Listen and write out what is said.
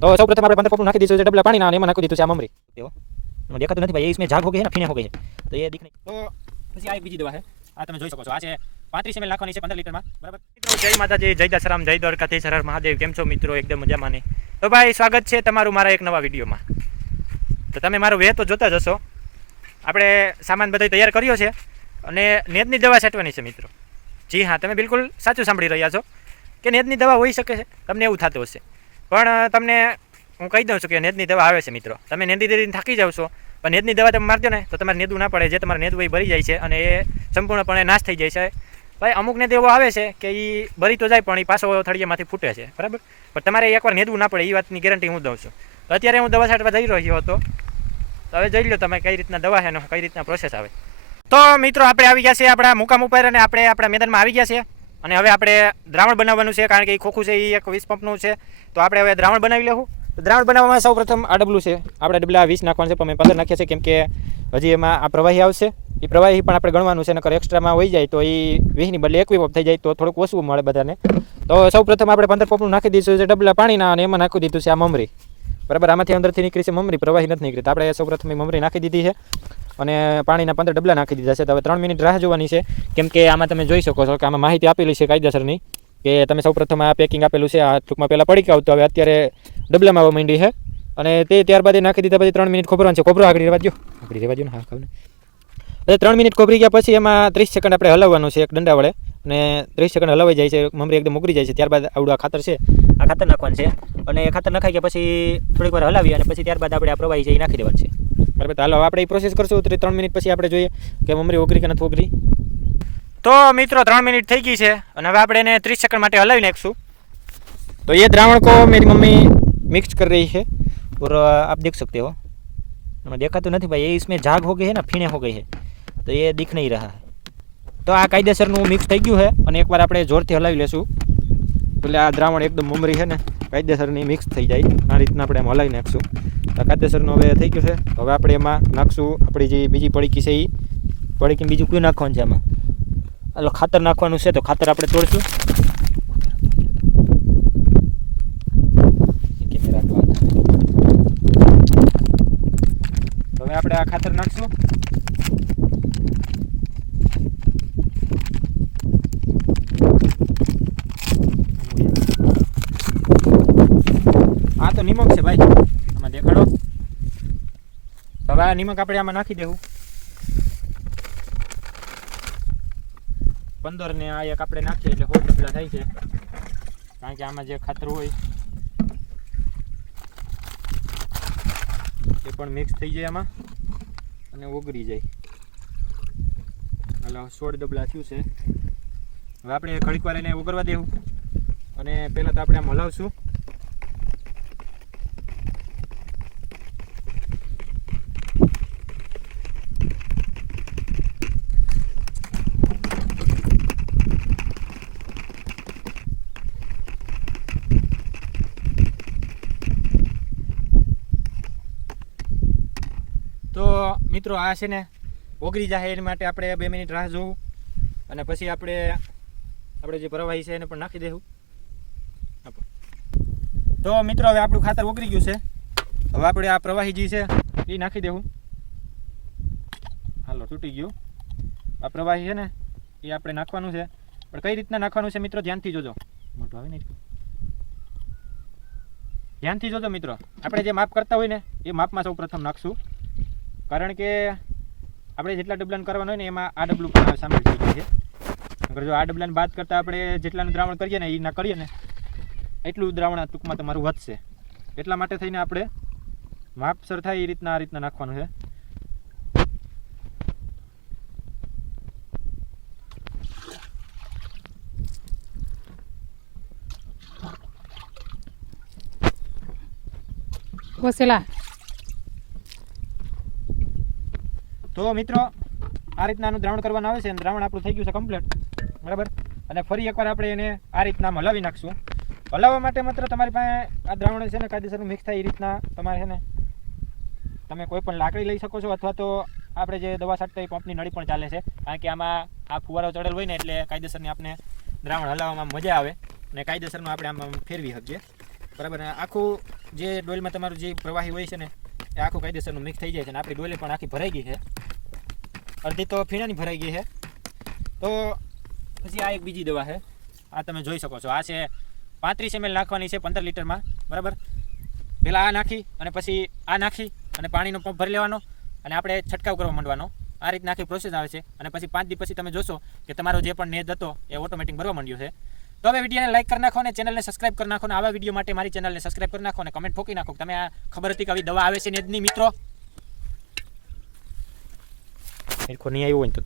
तो सौ प्रथम આપણે 15 પપ્પુ નાખી દીધું છે ડબલા પાણીના અને એમાં નાખી દીધું છે આ મમરી એવો દેખાતું નથી ભાઈ, इसमें झाग हो गई है ना, फीने हो गई है तो ये दिख नहीं। तो પછી આ એક બીજી દવા છે, આ તમે જોઈ શકો છો, આ છે 35 ml નાખવાની છે 15 લીટરમાં, બરાબર મિત્રો? જય માતાજી, જય દશરામ, જય દ્વારકાધીશ, હર હર મહાદેવ। કેમ છો મિત્રો? એકદમ મજામાં ને? તો ભાઈ સ્વાગત છે તમારું મારા એક નવા વિડીયોમાં। તો તમે મારો વે તો જોતા જ હશો, આપણે સામાન બધો તૈયાર કર્યો છે અને નેદની દવા છાંટવાની છે મિત્રો। જી હા, તમે બિલકુલ સાચું સાંભળી રહ્યા છો કે નેદની દવા હોઈ શકે છે, તમને એવું થતું હશે, પણ તમને હું કહી દઉં છું કે નેદની દવા આવે છે મિત્રો। તમે નેદી દેદીને થાકી જાવ છો, પણ નેદની દવા તમે મારજો ને તો તમારે નેદવું ના પડે, જે તમારે નેદવું એ ભરી જાય છે અને એ સંપૂર્ણપણે નાશ થઈ જાય છે ભાઈ। અમુક નેદ એવો આવે છે કે એ ભરી તો જાય પણ એ પાછો થળિયામાંથી ફૂટે છે, બરાબર? પણ તમારે એકવાર નેદવું ના પડે, એ વાતની ગેરંટી હું દઉં છું। તો અત્યારે હું દવા છાંટવા જઈ રહ્યો હતો, તો હવે જોઈ લો તમે કઈ રીતના દવા છે અને કઈ રીતના પ્રોસેસ આવે। તો મિત્રો આપણે આવી ગયા છીએ આપણા મુકામ ઉપર અને આપણે આપણા મેદાનમાં આવી ગયા છીએ અને હવે આપણે દ્રાવણ બનાવવાનું છે, કારણ કે એ ખોખું છે એ એક 20 પંપનું છે, તો આપણે હવે દ્રાવણ બનાવી લેવું। તો દ્રાવણ બનાવવામાં સૌ પ્રથમ આ ડબલું છે, આપણે ડબલા 20 નાખવાનું છે, પણ મેં 15 નાખ્યા છે કેમ કે હજી એમાં આ પ્રવાહી આવશે, એ પ્રવાહી પણ આપણે ગણવાનું છે, નકર એક્સ્ટ્રામાં હોઈ જાય તો એ 20 ની બદલે 21 પંપ થઈ જાય તો થોડુંક ઓછું મળે બધાને। તો સૌ પ્રથમ આપણે 15 પંપનું નાખી દીધું છે ડબલા પાણીના અને એમાં નાખી દીધું છે આ મમરી, બરાબર? આમાંથી અંદરથી નીકળી છે મમરી, પ્રવાહી નથી નીકળી, તો આપણે સૌ પ્રથમ મમરી નાખી દીધી છે અને પાણીના 15 ડબલા નાખી દીધા છે। તો હવે 3 મિનિટ રાહ જોવાની છે, કેમ કે આમાં તમે જોઈ શકો છો કે આમાં માહિતી આપેલી છે કાયદેસરની કે તમે સૌ પ્રથમ આ પેકિંગ આપેલું છે, આ ટૂંકમાં પહેલાં પડી આવતો, હવે અત્યારે ડબલામાં આવવા માંડી છે અને તે ત્યારબાદ એ નાખી દીધા પછી 3 મિનિટ ખોબરવાનું છે। ખોબરો આગળ રહેવા દો ને, હા ખાવ ને। એટલે 3 મિનિટ ખોબરી ગયા પછી એમાં 30 સેકન્ડ આપણે હલાવવાનું છે એક દંડા વડે અને 30 સેકન્ડ હલાવાઈ જાય છે, મમરી એકદમ ઉગરી જાય છે, ત્યારબાદ આવડું આ ખાતર છે, આ ખાતર નાખવાનું છે અને એ ખાતર નખાઈ ગયા પછી થોડીક વાર હલાવી અને પછી ત્યારબાદ આપણે આ પ્રવાહી છે એ નાખી દેવાનું છે, બરાબર? તો હાલો આપણે એ પ્રોસેસ કરશું, તો 3 મિનિટ પછી આપણે જોઈએ કે મમરી ઉગરી કે નથી ઉગરી। તો મિત્રો 3 મિનિટ થઈ ગઈ છે અને હવે આપણે એને 30 સેકન્ડ માટે હલાવી નાખશું। तो ये द्रावण को मेरी मम्मी मिक्स कर रही है और आप देख सकते हो, हमें देखा तो नहीं भाई, ये इसमें झाग हो गई है ना, फीने हो गई है, तो ये दिख नहीं रहा है। तो आ कायदेसरનું મિક્સ થઈ ગયું છે અને એકવાર આપણે જોરથી હલાવી લેશું એટલે આ દ્રાવણ એકદમ મમરી છે ને કાયદેસરની મિક્સ થઈ જાય, આ રીતના આપણે એમ હલાવી નાખશું। તો કાયદેસરનું હવે થઈ ગયું છે, હવે આપણે એમાં નાખશું આપણી જે બીજી પડીકી છે, એ પડીકીને બીજું કયું નાખવાનું છે આમાં, એટલે ખાતર નાખવાનું છે, તો ખાતર આપણે તોડશું। હવે આપણે આ ખાતર નાખશું, આ તો નિમક છે ભાઈ, આમાં દેખાડો। હવે આ નિમક આપણે આમાં નાખી દેવું 15 ને આ એક આપણે નાખીએ એટલે 16 ડબલા થાય છે, કારણ કે આમાં જે ખાતર હોય એ પણ મિક્સ થઈ જાય આમાં અને ઓગળી જાય। એટલે 16 ડબલા થયું છે। હવે આપણે ઘડીક વાર એને ઓગળવા દેવું અને પહેલાં તો આપણે આમ હલાવશું, તો મિત્રો આ છે ને ઓગળી જાય એની માટે આપણે 2 મિનિટ રાહ જોવું અને પછી આપણે જે પ્રવાહી છે એને પણ નાખી દેવું। તો મિત્રો હવે આપણું ખાતર ઓગળી ગયું છે, હવે આપણે આ પ્રવાહી જે છે એ નાખી દેવું। હાલો તૂટી ગયું, આ પ્રવાહી છે ને એ આપણે નાખવાનું છે, પણ કઈ રીતના નાખવાનું છે મિત્રો ધ્યાનથી જોજો, મોટું આવે ને ધ્યાનથી જોજો મિત્રો। આપણે જે માપ કરતા હોય ને એ માપમાં સૌ પ્રથમ નાખશું, કારણ કે આપણે જેટલા ડબલાને કરવાનું હોય ને એમાં આ ડબલું પણ સામેલ થઈ ગયું છે, અગર જો આ ડબલાને બાદ કરતાં આપણે જેટલાનું દ્રાવણ કરીએ ને એ ના કરીએ ને એટલું દ્રાવણ ટૂંકમાં તમારું વધશે, એટલા માટે થઈને આપણે માપસર થાય એ રીતના આ રીતના નાખવાનું છે। તો મિત્રો આ રીતનાનું દ્રાવણ કરવાનું આવે છે અને દ્રાવણ આપણું થઈ ગયું છે કમ્પ્લીટ, બરાબર? અને ફરી એકવાર આપણે એને આ રીતના હલાવી નાખશું। હલાવવા માટે માત્ર તમારી પાસે આ દ્રાવણ છે ને કાયદેસરનું મિક્સ થાય એ રીતના તમારે છે ને તમે કોઈ પણ લાકડી લઈ શકો છો, અથવા તો આપણે જે દવા છાંટતા એ પંપની નળી પણ ચાલે છે, કારણ કે આમાં આ ફુવારો ચડેલ હોય ને એટલે કાયદેસરની આપણે દ્રાવણ હલાવવામાં મજા આવે અને કાયદેસરનું આપણે આમાં ફેરવી શકીએ। બરાબર. અને આખું જે ડોલમાં તમારું જે પ્રવાહી હોય છે ને એ આખું કાયદેસરનું મિક્સ થઈ જાય છે. અને આપણી ડોલે પણ આખી ભરાઈ ગઈ છે, અડધી તો ફીણાની ભરાઈ ગઈ છે. તો પછી આ એક બીજી દવા છે, આ તમે જોઈ શકો છો. આ છે 35 ml નાખવાની છે 15 લીટરમાં. બરાબર. પહેલાં આ નાખી અને પછી આ નાખી અને પાણીનો પંપ ભરી લેવાનો અને આપણે છંટકાવ કરવા માંડવાનો. આ રીતના આખી પ્રોસેસ આવે છે. અને પછી 5 દિવસ પછી તમે જોશો કે તમારો જે પણ નેદ હતો એ ઓટોમેટિક ભરવા માંડ્યો છે. તો હવે વિડીયોને લાઈક કરી નાખો અને ચેનલને સબસ્ક્રાઇબ કરી નાખો. અને આવા વિડીયો માટે મારી ચેનલને સબસ્ક્રાઇબ કરી નાખો અને કમેન્ટ ઠોકી નાખો. તમે આ ખબર હતી કે આવી દવા આવે છે નેદની મિત્રો? નહીં આવ્યું હોય તો